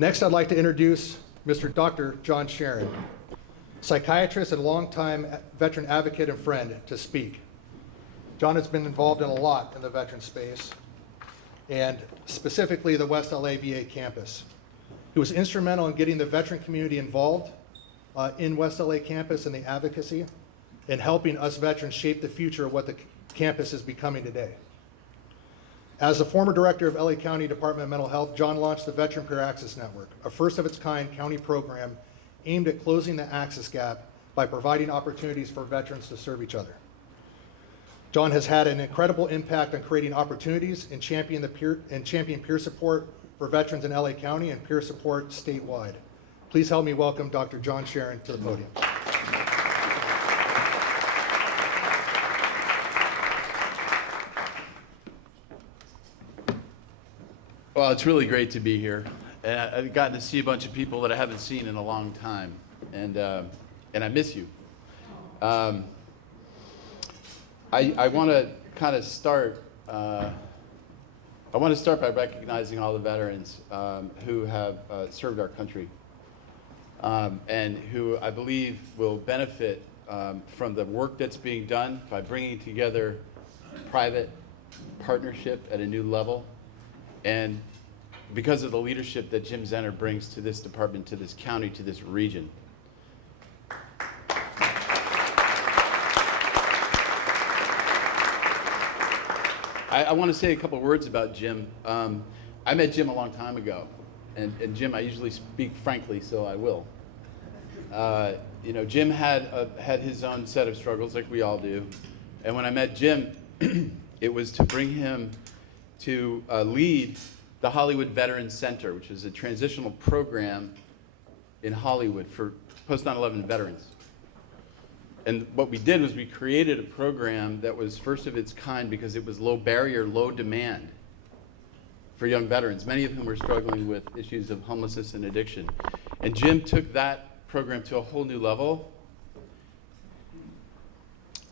Next, I'd like to introduce Mr. Dr. Jon Sherin, psychiatrist and longtime veteran advocate and friend, to speak. Jon has been involved in a lot in the veteran space, and specifically the West LA VA campus. He was instrumental in getting the veteran community involved in West LA campus and the advocacy, and helping us veterans shape the future of what the campus is becoming today. As the former director of LA County Department of Mental Health, Jon launched the Veteran Peer Access Network, a first of its kind county program aimed at closing the access gap by providing opportunities for veterans to serve each other. Jon has had an incredible impact on creating opportunities and championing peer support for veterans in LA County and peer support statewide. Please help me welcome Dr. Jon Sherin to the podium. Well, it's really great to be here. I've gotten to see a bunch of people that I haven't seen in a long time, and I miss you. I want to kind of start. I want to start by recognizing all the veterans who have served our country, and who I believe will benefit from the work that's being done by bringing together private partnership at a new level. And because of the leadership that Jim Zenner brings to this department, to this county, to this region. I want to say a couple words about Jim. I met Jim a long time ago, and Jim, I usually speak frankly, so I will. You know, Jim had his own set of struggles, like we all do, and when I met Jim, it was to bring him to lead the Hollywood Veterans Center, which is a transitional program in Hollywood for post 9/11 veterans. And what we did was we created a program that was first of its kind because it was low barrier, low demand for young veterans, many of whom were struggling with issues of homelessness and addiction. And Jim took that program to a whole new level.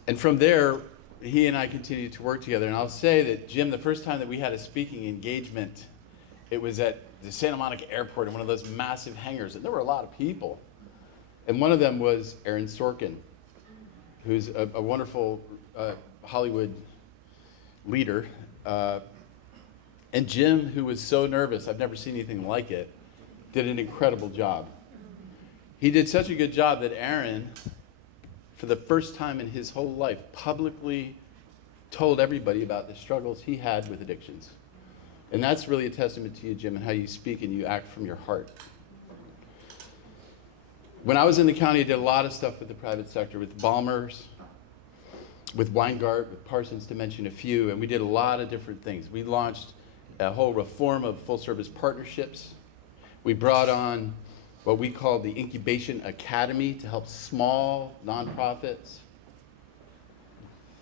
And from there, he and I continued to work together. And I'll say that, Jim, the first time that we had a speaking engagement, it was at the Santa Monica Airport in one of those massive hangars. And there were a lot of people. And one of them was Aaron Sorkin, who's a wonderful Hollywood leader. And Jim, who was so nervous, I've never seen anything like it, did an incredible job. He did such a good job that Aaron, for the first time in his whole life, publicly told everybody about the struggles he had with addictions. And that's really a testament to you, Jim, and how you speak and you act from your heart. When I was in the county, I did a lot of stuff with the private sector, with Balmer's, with Weingart, with Parsons, to mention a few, and we did a lot of different things. We launched a whole reform of full-service partnerships. We brought on what we call the Incubation Academy to help small nonprofits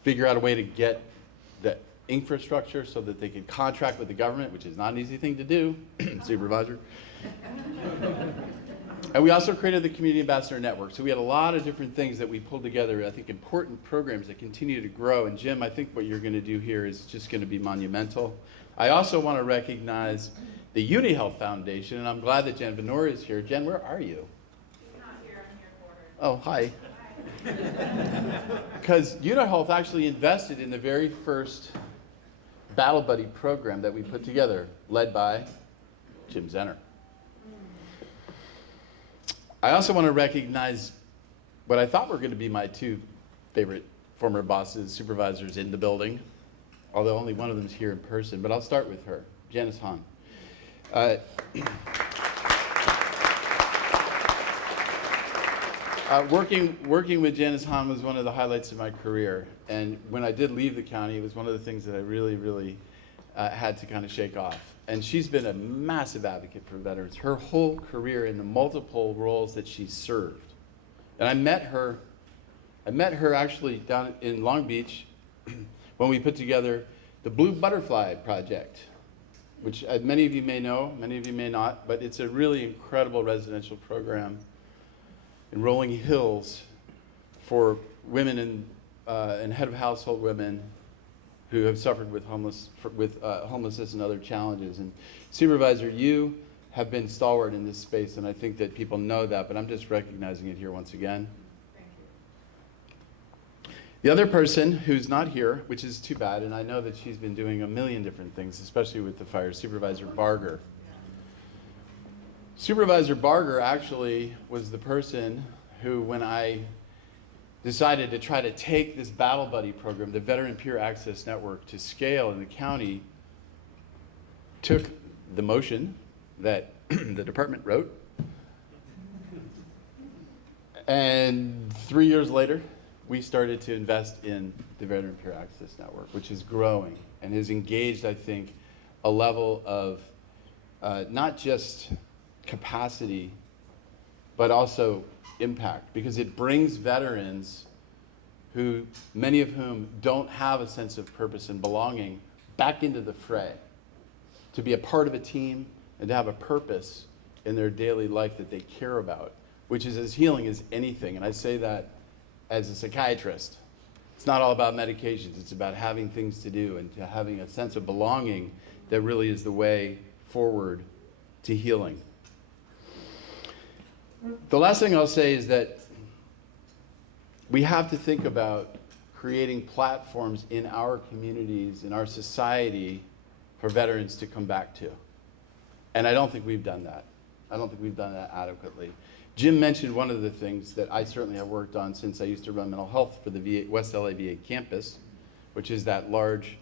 figure out a way to get the infrastructure so that they can contract with the government, which is not an easy thing to do, Supervisor. And we also created the Community Ambassador Network. So we had a lot of different things that we pulled together, I think important programs that continue to grow. And Jim, I think what you're going to do here is just going to be monumental. I also want to recognize the UniHealth Foundation, and I'm glad that Jen Venora is here. Jen, where are you? She's not here, I'm here for her. Oh, hi. Because UniHealth actually invested in the very first Battle Buddy program that we put together, led by Jim Zenner. I also want to recognize what I thought were going to be my two favorite former bosses, supervisors in the building, although only one of them is here in person, but I'll start with her, Janice Hahn. Working with Janice Hahn was one of the highlights of my career, and when I did leave the county, it was one of the things that I really had to kind of shake off. And she's been a massive advocate for veterans her whole career in the multiple roles that she's served. And I met her actually down in Long Beach when we put together the Blue Butterfly Project, which many of you may know, many of you may not, but it's a really incredible residential program in Rolling Hills for women and head of household women who have suffered with homelessness and other challenges. And Supervisor, you have been stalwart in this space, and I think that people know that, but I'm just recognizing it here once again. Thank you. The other person who's not here, which is too bad, and I know that she's been doing a million different things, especially with the fire, Supervisor Barger. Supervisor Barger actually was the person who, when I decided to try to take this Battle Buddy program, the Veteran Peer Access Network, to scale in the county, took the motion that the department wrote, and 3 years later, we started to invest in the Veteran Peer Access Network, which is growing and has engaged, I think, a level of not just capacity, but also impact, because it brings veterans who, many of whom don't have a sense of purpose and belonging, back into the fray, to be a part of a team and to have a purpose in their daily life that they care about, which is as healing as anything. And I say that as a psychiatrist. It's not all about medications. It's about having things to do and to having a sense of belonging that really is the way forward to healing. The last thing I'll say is that we have to think about creating platforms in our communities, in our society, for veterans to come back to. And I don't think we've done that. I don't think we've done that adequately. Jim mentioned one of the things that I certainly have worked on since I used to run mental health for the VA, West LA VA campus, which is that large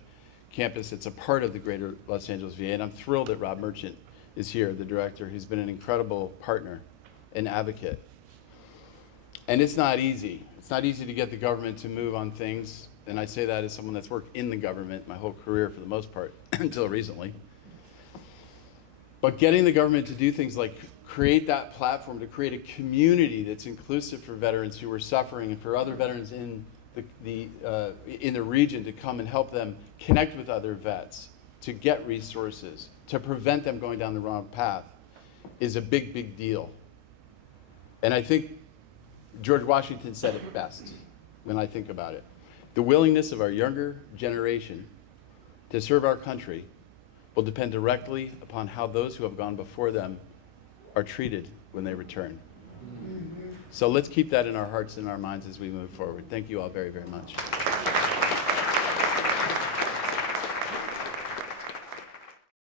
campus that's a part of the greater Los Angeles VA. And I'm thrilled that Rob Merchant is here, the director, who's been an incredible partner and advocate. And it's not easy. It's not easy to get the government to move on things. And I say that as someone that's worked in the government my whole career for the most part, until recently. But getting the government to do things like create that platform, to create a community that's inclusive for veterans who are suffering and for other veterans in the region to come and help them connect with other vets, to get resources, to prevent them going down the wrong path, is a big, big deal. And I think George Washington said it best when I think about it. The willingness of our younger generation to serve our country will depend directly upon how those who have gone before them are treated when they return. So let's keep that in our hearts and our minds as we move forward. Thank you all very, very much.